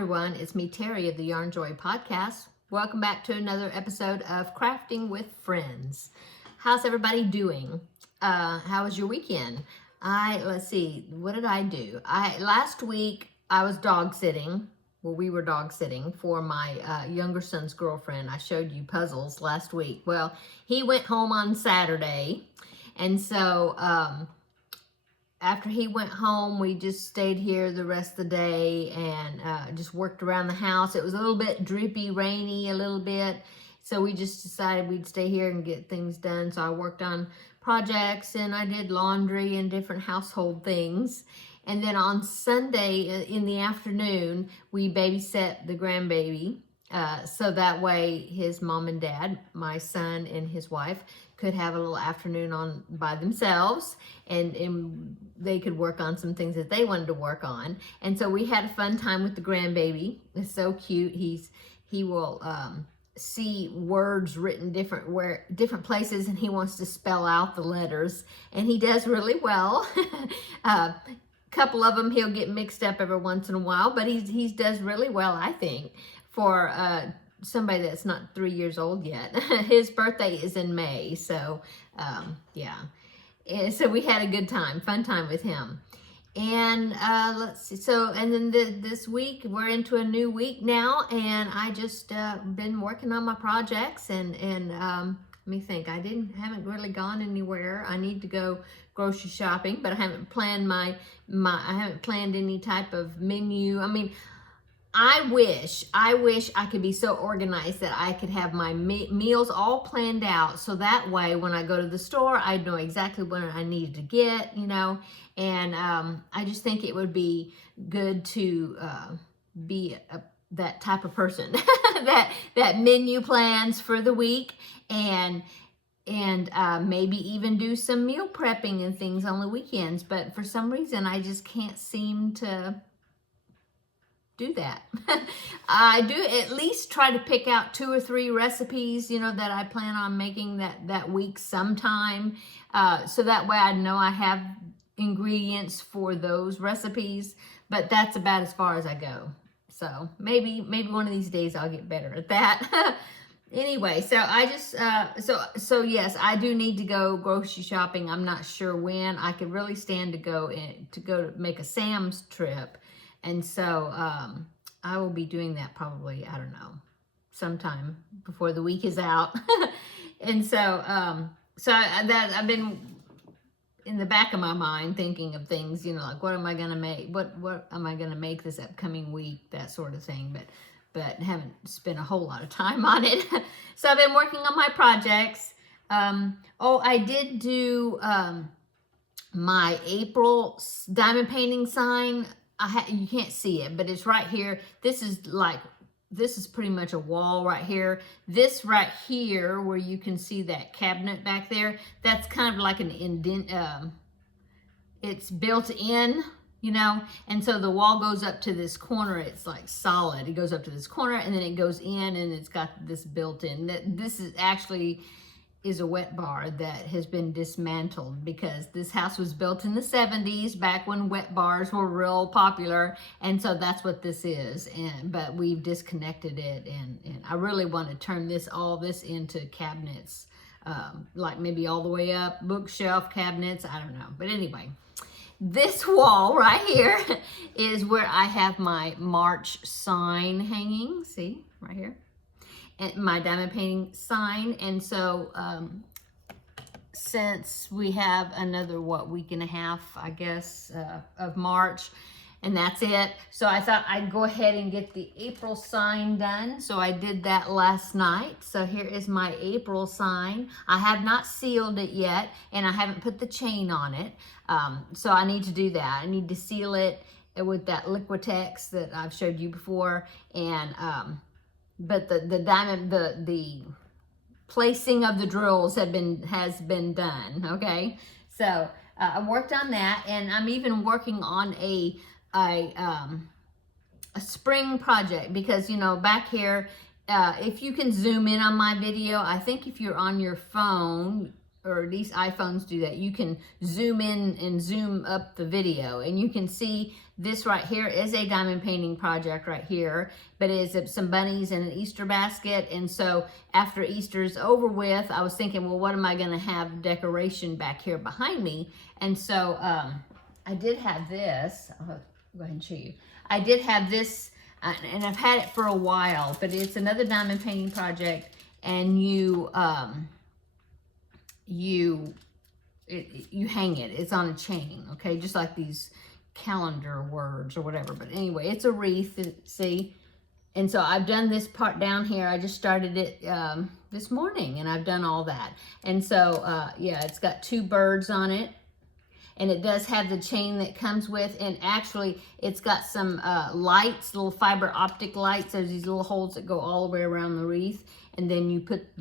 everyone, it's me, Terri of the Yarnjoy podcast. Welcome back to another episode of Crafting with Friends. How's everybody doing? How was your weekend? Let's see, what did I do? Last week I was dog sitting. Well, we were dog sitting for my younger son's girlfriend. I showed you puzzles last week. Well, he went home on Saturday, and so after he went home, we just stayed here the rest of the day and just worked around the house. It was a little bit drippy, rainy a little bit, so we just decided we'd stay here and get things done. So I worked on projects and I did laundry and different household things. And then on Sunday in the afternoon, we babysat the grandbaby. So that way his mom and dad, my son and his wife, could have a little afternoon on by themselves, and they could work on some things that they wanted to work on. And so we had a fun time with the grandbaby. It's so cute. He will see words written different places, and he wants to spell out the letters, and he does really well. Couple of them he'll get mixed up every once in a while, but he does really well, I think, for somebody that's not 3 years old yet. His birthday is in May, so yeah. And so we had a good time, fun time with him. And let's see, so and then this week we're into a new week now, and I just been working on my projects and let me think. I haven't really gone anywhere. I need to go grocery shopping, but I haven't planned I haven't planned any type of menu. I mean, I wish I could be so organized that I could have my meals all planned out, so that way when I go to the store, I know exactly what I need to get, you know. And I just think it would be good to be that type of person that menu plans for the week, and maybe even do some meal prepping and things on the weekends. But for some reason, I just can't seem to do that. I do at least try to pick out 2 or 3 recipes, you know, that I plan on making that week sometime, so that way I know I have ingredients for those recipes. But that's about as far as I go. So maybe one of these days I'll get better at that. Anyway, so I just so yes, I do need to go grocery shopping. I'm not sure when. I could really stand to go to make a Sam's trip. And so I will be doing that probably, I don't know, sometime before the week is out. And so I've been in the back of my mind thinking of things, you know, like what am I gonna make? What am I gonna make this upcoming week? That sort of thing. But haven't spent a whole lot of time on it. So I've been working on my projects. I did do my April diamond painting sign. You can't see it, but it's right here. This is pretty much a wall right here. This right here, where you can see that cabinet back there, that's kind of like an indent. It's built in, you know, and so the wall goes up to this corner. It's like solid. It goes up to this corner, and then it goes in, and it's got this built in. This is actually a wet bar that has been dismantled, because this house was built in the 70s, back when wet bars were real popular, and so that's what this is. But we've disconnected it, and I really want to turn all this into cabinets, like maybe all the way up, bookshelf cabinets, I don't know. But anyway, this wall right here is where I have my March sign hanging. See, right here. And my diamond painting sign. And so since we have another week and a half, I guess, of March, and that's it, so I thought I'd go ahead and get the April sign done. So I did that last night. So here is my April sign. I have not sealed it yet, and I haven't put the chain on it, so I need to do that. I need to seal it with that Liquitex that I've showed you before. And but the placing of the drills has been done. Okay, so I worked on that, and I'm even working on a spring project, because, you know, back here, if you can zoom in on my video, I think if you're on your phone, or at least iPhones do that. You can zoom in and zoom up the video, and you can see this right here is a diamond painting project right here, but it's some bunnies and an Easter basket. And so after Easter's over with, I was thinking, well, what am I going to have decoration back here behind me? And so I did have this. I'll go ahead and show you. I did have this, and I've had it for a while, but it's another diamond painting project, and you hang it. It's on a chain, okay? Just like these calendar words or whatever. But anyway, it's a wreath, see? And so I've done this part down here. I just started it this morning, and I've done all that. And so, yeah, it's got 2 birds on it. And it does have the chain that comes with, and actually it's got some lights, little fiber optic lights. There's these little holes that go all the way around the wreath, and then you put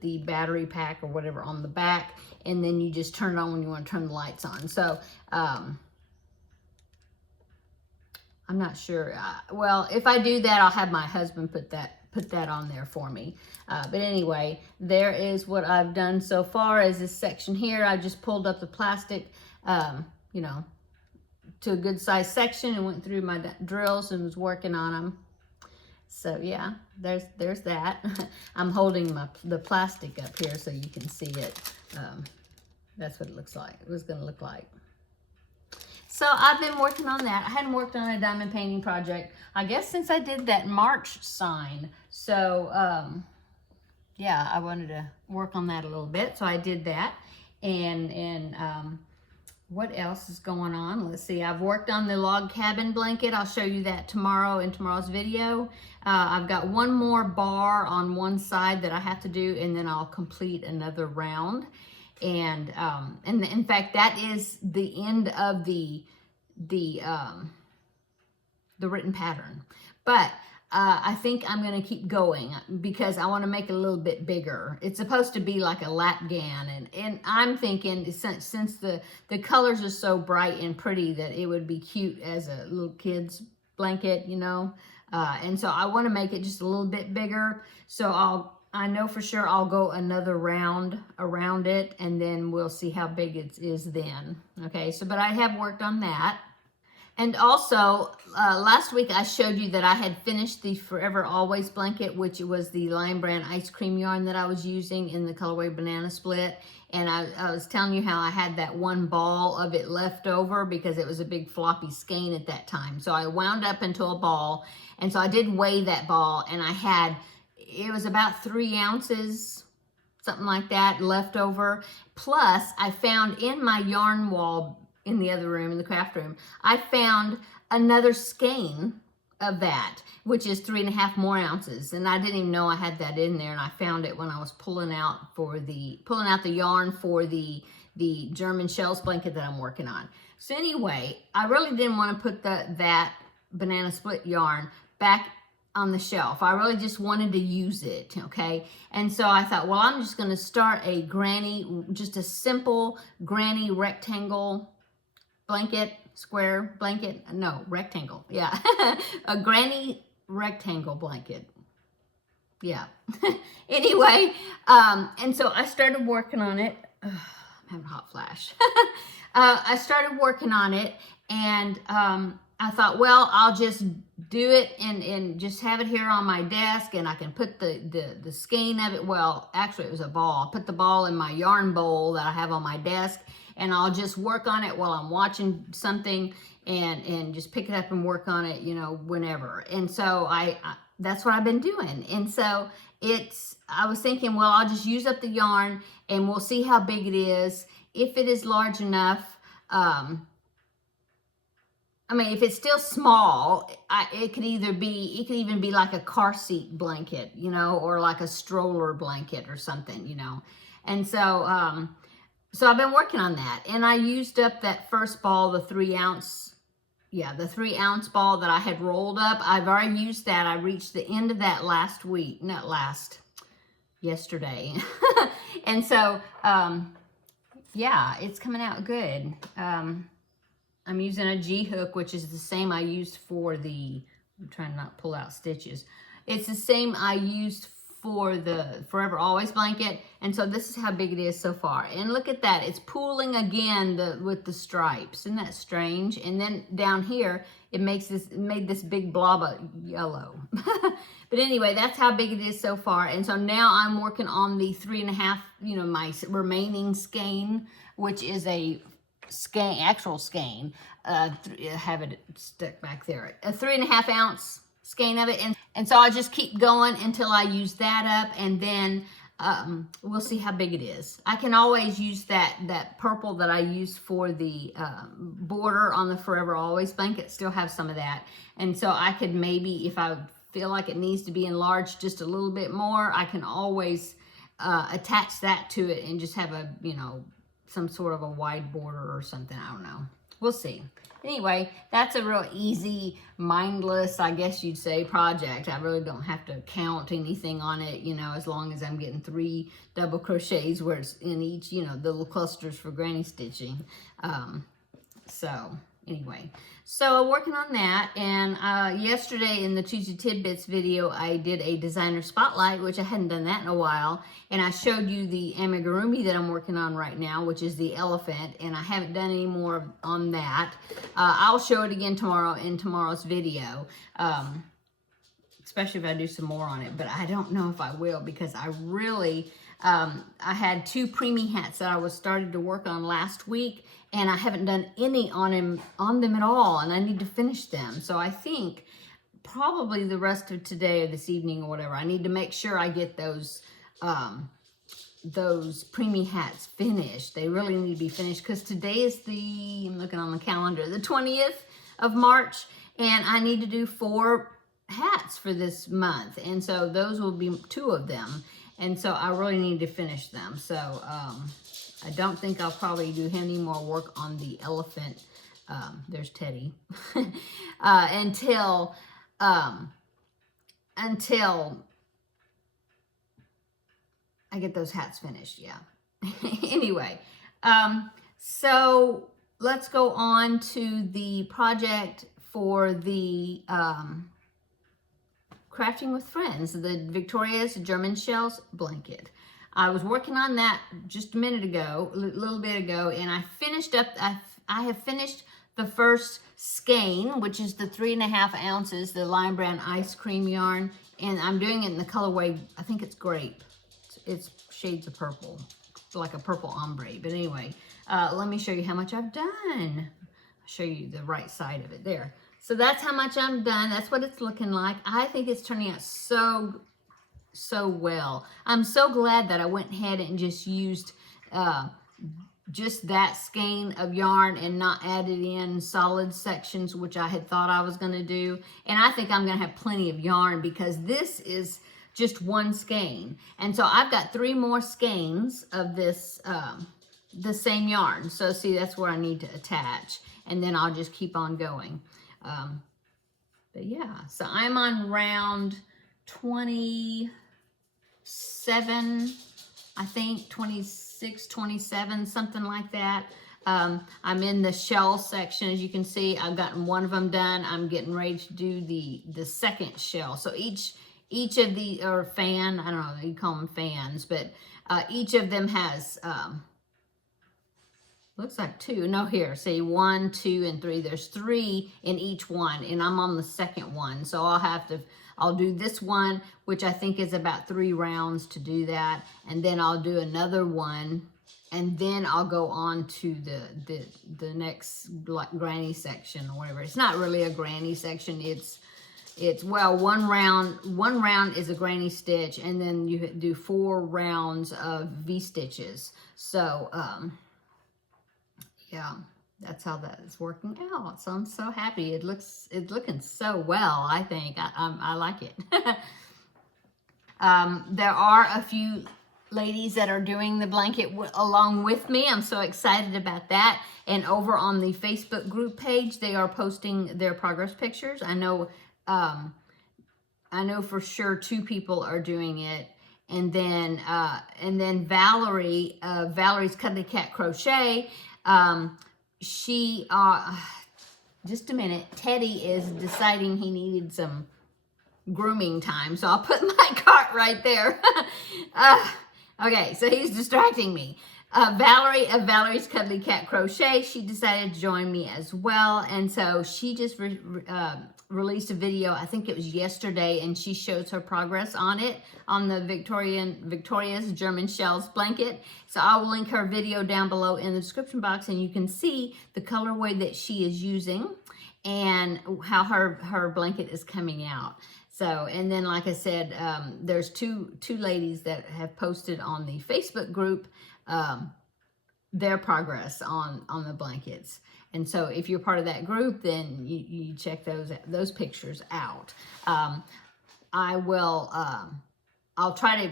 the battery pack or whatever on the back, and then you just turn it on when you want to turn the lights on. So I'm not sure. Well, if I do that, I'll have my husband put that on there for me. But anyway, there is what I've done so far. As this section here, I just pulled up the plastic, you know, to a good size section, and went through my drills and was working on them. So yeah, there's that. I'm holding the plastic up here so you can see it. That's what it looks like. It was going to look like. So I've been working on that. I hadn't worked on a diamond painting project, I guess, since I did that March sign. So yeah, I wanted to work on that a little bit. So I did that. And what else is going on? Let's see. I've worked on the log cabin blanket. I'll show you that tomorrow in tomorrow's video. I've got one more bar on one side that I have to do, and then I'll complete another round. And in fact, that is the end of the written pattern. But I think I'm going to keep going because I want to make it a little bit bigger. It's supposed to be like a lapgan, and I'm thinking since the colors are so bright and pretty that it would be cute as a little kid's blanket, you know. And so I want to make it just a little bit bigger. So I know for sure I'll go another round around it, and then we'll see how big it is then. Okay, so but I have worked on that. And also, last week I showed you that I had finished the Forever Always blanket, which was the Lion Brand ice cream yarn that I was using in the colorway Banana Split. And I was telling you how I had that one ball of it left over because it was a big floppy skein at that time. So I wound up into a ball, and so I did weigh that ball, and it was about 3 ounces, something like that, left over. Plus, I found in my yarn wall in the other room, in the craft room, I found another skein of that, which is 3.5 more ounces. And I didn't even know I had that in there. And I found it when I was pulling out the yarn for the German shells blanket that I'm working on. So anyway, I really didn't want to put that Banana Split yarn back on the shelf. I really just wanted to use it, okay? And so I thought, well, I'm just going to start just a simple granny rectangle blanket, square blanket, no, rectangle, yeah. A granny rectangle blanket, yeah. Anyway, and so I started working on it. I'm having a hot flash. I started working on it, and I thought, well, I'll just do it and just have it here on my desk, and I can put the skein of it. Well, actually it was a ball. I put the ball in my yarn bowl that I have on my desk, and I'll just work on it while I'm watching something, and just pick it up and work on it, you know, whenever. And so that's what I've been doing. And so I was thinking, well, I'll just use up the yarn, and we'll see how big it is. If it is large enough, I mean, if it's still small, it could even be like a car seat blanket, you know, or like a stroller blanket or something, you know. And so, so I've been working on that, and I used up that first ball, the 3 ounce ball that I had rolled up. I've already used that. I reached the end of that yesterday. And so, yeah, it's coming out good. I'm using a G hook, which is the same I used for I'm trying to not pull out stitches. It's the same I used for the Forever Always blanket. And so this is how big it is so far. And look at that. It's pooling again with the stripes. Isn't that strange? And then down here, it made this big blob of yellow. But anyway, that's how big it is so far. And so now I'm working on the 3.5, my remaining skein, which is a skein, actual skein. Have it stuck back there. A 3.5 ounce skein of it. And so I'll just keep going until I use that up, and then we'll see how big it is. I can always use that purple that I used for the border on the Forever Always blanket, still have some of that. And so I could maybe, if I feel like it needs to be enlarged just a little bit more, I can always attach that to it and just have a, some sort of a wide border or something. I don't know. We'll see. Anyway, that's a real easy, mindless, I guess you'd say, project. I really don't have to count anything on it, as long as I'm getting 3 double crochets where it's in each, the little clusters for granny stitching. So anyway, so working on that. And yesterday in the Tuesday Tidbits video, I did a designer spotlight, which I hadn't done that in a while. And I showed you the amigurumi that I'm working on right now, which is the elephant. And I haven't done any more on that. I'll show it again tomorrow in tomorrow's video, especially if I do some more on it. But I don't know if I will, because I really, I had 2 preemie hats that I was started to work on last week. And I haven't done any on them at all, and I need to finish them. So I think probably the rest of today or this evening or whatever, I need to make sure I get those preemie hats finished. They really need to be finished, because today is I'm looking on the calendar, the 20th of March, and I need to do 4 hats for this month. And so those will be 2 of them. And so I really need to finish them. So, I don't think I'll probably do any more work on the elephant. There's Teddy. Until I get those hats finished. Yeah. Anyway, so let's go on to the project for the Crafting with Friends, the Victoria's German Shells blanket. I was working on that just a little bit ago, and I finished up, I have finished the first skein, which is the 3.5 ounces, the lime brown ice cream yarn, and I'm doing it in the colorway, I think it's grape. It's shades of purple, like a purple ombre. But anyway, let me show you how much I've done. I'll show you the right side of it there. So that's how much I'm done. That's what it's looking like. I think it's turning out so well. I'm so glad that I went ahead and just used just that skein of yarn and not added in solid sections, which I had thought I was going to do. And I think I'm going to have plenty of yarn, because this is just one skein. And so I've got 3 more skeins of this the same yarn. So see, that's where I need to attach, and then I'll just keep on going. But yeah, so I'm on round 27, I think, 26, 27, something like that. I'm in the shell section. As you can see, I've gotten one of them done. I'm getting ready to do the second shell. So each of the, or fan, I don't know, you call them fans, but each of them has, looks like 2. No, here, see, 1, 2, and 3. There's 3 in each one, and I'm on the second one. So I'll do this one, which I think is about 3 rounds to do that. And then I'll do another one, and then I'll go on to the next, like, granny section or whatever. It's not really a granny section. It's well, one round is a granny stitch, and then you do 4 rounds of V-stitches. So, yeah, that's how that is working out. So I'm so happy. It's looking so well, I think. I like it. There are a few ladies that are doing the blanket along with me. I'm so excited about that. And over on the Facebook group page, they are posting their progress pictures. I know for sure 2 people are doing it. And then Valerie's Cuddly Cat Crochet, just a minute, Teddy is deciding he needed some grooming time. So I'll put my cart right there. Okay, so he's distracting me. Valerie of Valerie's Cuddly Cat Crochet, she decided to join me as well. And so she just released a video, I think it was yesterday, and she shows her progress on it, on the Victoria's German Shells blanket. So I will link her video down below in the description box, and you can see the colorway that she is using and how her blanket is coming out. So, and then like I said, there's two ladies that have posted on the Facebook group their progress on the blankets. And so if you're part of that group, then you check those pictures out. I will, I'll try to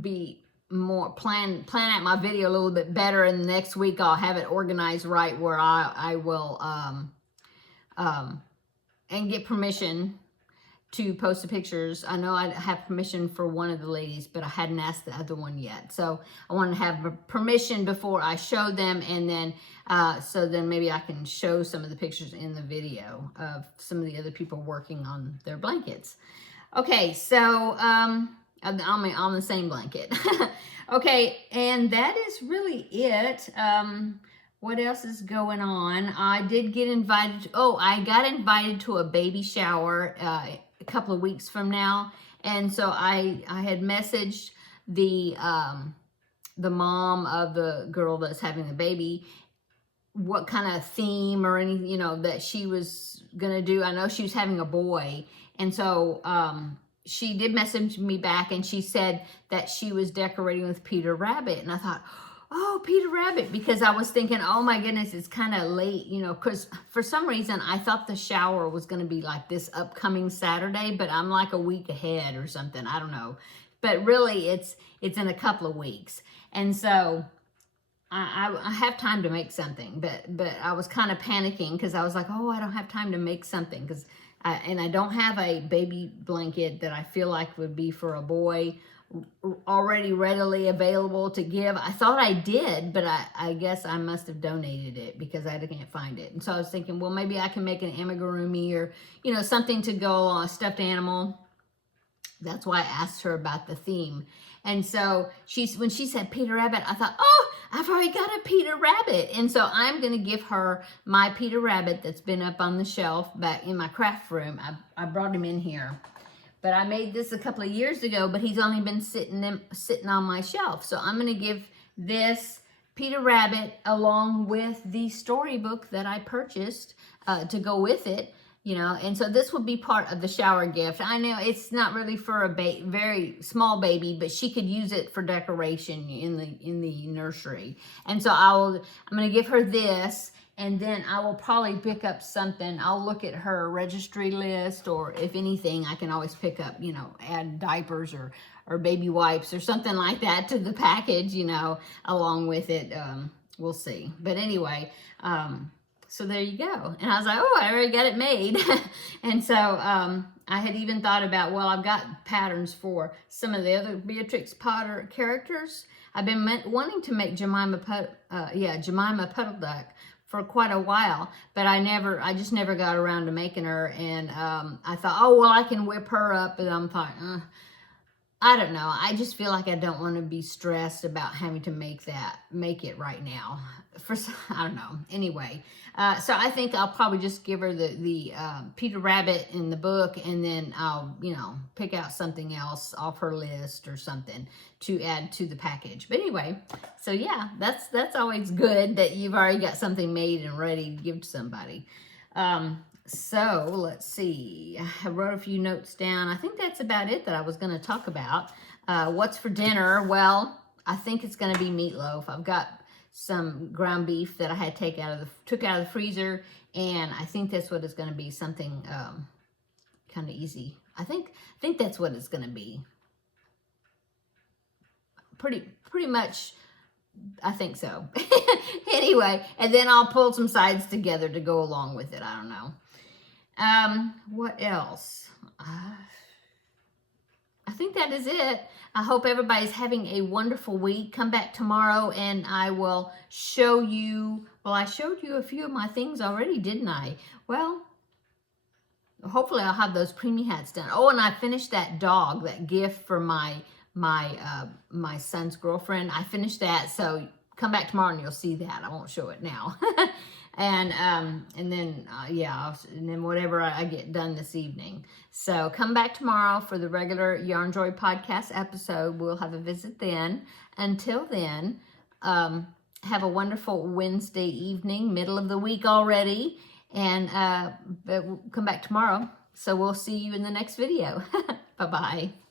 be more, plan out my video a little bit better, and next week I'll have it organized right where I will, and get permission to post the pictures. I know I have permission for one of the ladies, but I hadn't asked the other one yet. So I want to have permission before I show them, and then so then maybe I can show some of the pictures in the video of some of the other people working on their blankets. Okay, so on the same blanket. Okay, and that is really it. What else is going on? I did get invited. I got invited to a baby shower a couple of weeks from now, and so I had messaged the mom of the girl that's having the baby, what kind of theme or anything, that she was gonna do. I know she was having a boy, and so she did message me back, and she said that she was decorating with Peter Rabbit, and I thought, oh, Peter Rabbit, because I was thinking, oh my goodness, it's kind of late, because for some reason I thought the shower was going to be like this upcoming Saturday, but I'm like a week ahead or something. I don't know. But really, it's in a couple of weeks. And so I have time to make something, but I was kind of panicking because I was like, oh, I don't have time to make something, because I don't have a baby blanket that I feel like would be for a boy already readily available to give. I thought I did, but I guess I must have donated it because I can't find it. And so I was thinking, well, maybe I can make an amigurumi or, something to go on, a stuffed animal. That's why I asked her about the theme. And so when she said Peter Rabbit, I thought, oh, I've already got a Peter Rabbit. And so I'm going to give her my Peter Rabbit that's been up on the shelf back in my craft room. I brought him in here. But I made this a couple of years ago, but he's only been sitting on my shelf. So I'm going to give this Peter Rabbit along with the storybook that I purchased to go with it, And so this will be part of the shower gift. I know it's not really for a very small baby, but she could use it for decoration in the nursery. And so I'm going to give her this. And then I will probably pick up something. I'll look at her registry list, or if anything, I can always pick up, add diapers or baby wipes or something like that to the package, along with it. We'll see. But anyway, so there you go. And I was like, oh, I already got it made. And so I had even thought about, well, I've got patterns for some of the other Beatrix Potter characters. I've been wanting to make Jemima Puddle Duck for quite a while, but I just never got around to making her. And I thought, oh, well, I can whip her up. And I'm like, I don't know. I just feel like I don't want to be stressed about having to make it right now. I don't know. Anyway, so I think I'll probably just give her the Peter Rabbit in the book, and then I'll, pick out something else off her list or something to add to the package. But anyway, so yeah, that's always good that you've already got something made and ready to give to somebody. So let's see. I wrote a few notes down. I think that's about it that I was going to talk about. What's for dinner? Well, I think it's going to be meatloaf. I've got some ground beef that I had took out of the freezer, and I think that's what it's going to be. Something kind of easy. I think that's what it's going to be. Pretty much. I think so. Anyway, and then I'll pull some sides together to go along with it. I don't know. What else? I think that is it. I hope everybody's having a wonderful week. Come back tomorrow and I will show you, well, I showed you a few of my things already, didn't I? Well, hopefully I'll have those preemie hats done. Oh, and I finished that gift for my son's girlfriend. I finished that, so come back tomorrow and you'll see that. I won't show it now. And then and then whatever I get done this evening. So come back tomorrow for the regular Yarnjoy podcast episode. We'll have a visit then. Until then, have a wonderful Wednesday evening, middle of the week already, and come back tomorrow. So we'll see you in the next video. Bye-bye.